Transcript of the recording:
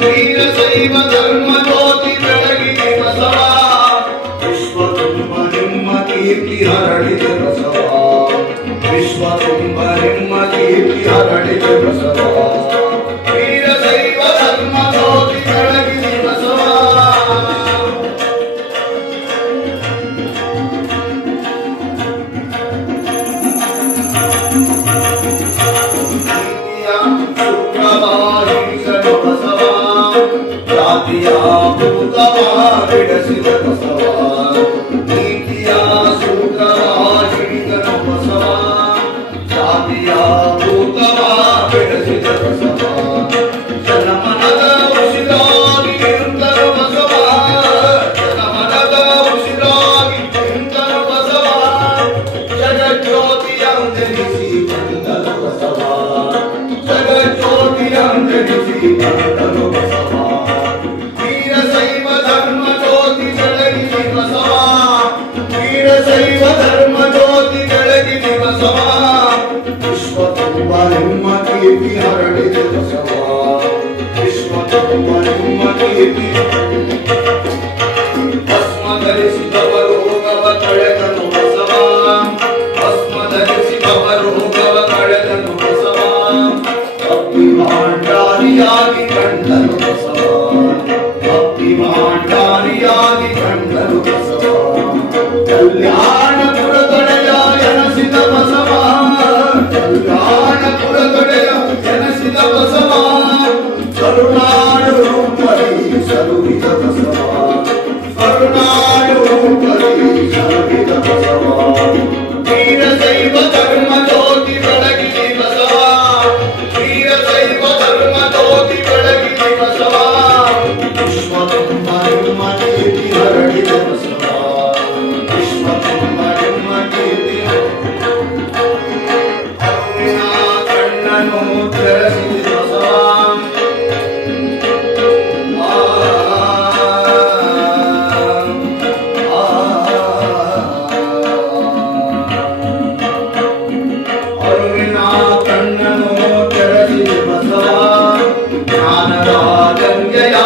ವೀರಶೈವ ಧರ್ಮ ಜ್ಯೋತಿ ಬೆಳಗಿಗೆ ಬಸವ ವಿಶ್ವ ತುಂಬ ನಿಮ್ಮ ಕೀರ್ತಿ ಹರಡಿದೆ ಬಸವ ವಿಶ್ವ ತುಂಬ ನಿಮ್ಮ ಕೀರ್ತಿ ಹರಡಿದೆ ಬಸವ ವೀರಶೈವ ಧರ್ಮ ಜ್ಯೋತಿ ಬೆಳಗಿಗೆ ಬಸವ ಜಾತಿಯ ಭೂತವ ಬಿಡಿಸಿದ ಬಸವ ನೀತಿಯ ಸೂತ್ರವ ಹಿಡಿದನು ಬಸವ ಜಾತಿಯ ಭೂತವ ಬಿಡಿಸಿದ ಬಸವ ಜನಮನದ ಉಸಿರಾಗಿ ನಿಂತನು ಬಸವ ಜನಮನದ ಉಸಿರಾಗಿ ನಿಂತನು ಬಸವ ಜಗಜ್ಯೋತಿಯಂದೆನಿಸಿ ಬಂದನು ಬಸವ ಜಗಜ್ಯೋತಿಯಂದೆನಿಸಿ ಬಂದನು ಬಸವ ವೀರಶೈವ ಧರ್ಮ ಜ್ಯೋತಿ ಬೆಳಗಿದೆ ಬಸವ ವಿಶ್ವ ತುಂಬ ನಿಮ್ಮ ಕೀರ್ತಿ ಹರಡಿದೆ ಬಸವ ವಿಶ್ವ ತುಂಬ ನಿಮ್ಮ ಕೀರ್ತಿ ಭಸ್ಮ ಧರಿಸಿದವರು ಹೋಗವ ಕಳೆದನು ಬಸವ ಭಸ್ಮ ಧರಿಸಿದವರು ಹೋಗವ ಕಳೆದನು ಬಸವ ಭಕ್ತಿ ಭಾಂಡಾರಿಯಾಗಿ ಕಂಡನು ಬಸವ ಭಕ್ತಿ ಭಾಂಡಾರಿಯಾಗಿ ಕಂಡನು ಬಸವ ಕಲ್ಯಾಣಪುರ ತೊಡೆಯ ಎನಸಿದ ಬಸವ ಕಲ್ಯಾಣಪುರ ತೊಡೆಯ ಎನಸಿದ ಬಸವ ಕರುನಾಡು ರೂಪಲಿ ಸರುವಿದ ಬಸವ ಕರುನಾಡು ರೂಪಲಿ ಸರುವಿದ ಬಸವ ವೀರಶೈವ ಧರ್ಮ ಜ್ಯೋತಿ ಬೆಳಗಿದೆ ಬಸವ ವೀರಶೈವ ಧರ್ಮ ಜ್ಯೋತಿ ಬೆಳಗಿದೆ ಬಸವ ವಿಶ್ವ ತುಂಬ ನಿಮ್ಮ ಕೀರ್ತಿ ಹರಡಿದೆ ಬಸವ ಕಣ್ಣನು ತೆರೆಸಿದ ಬಸವ ಜ್ಞಾನದ ಗಂಗೆಯ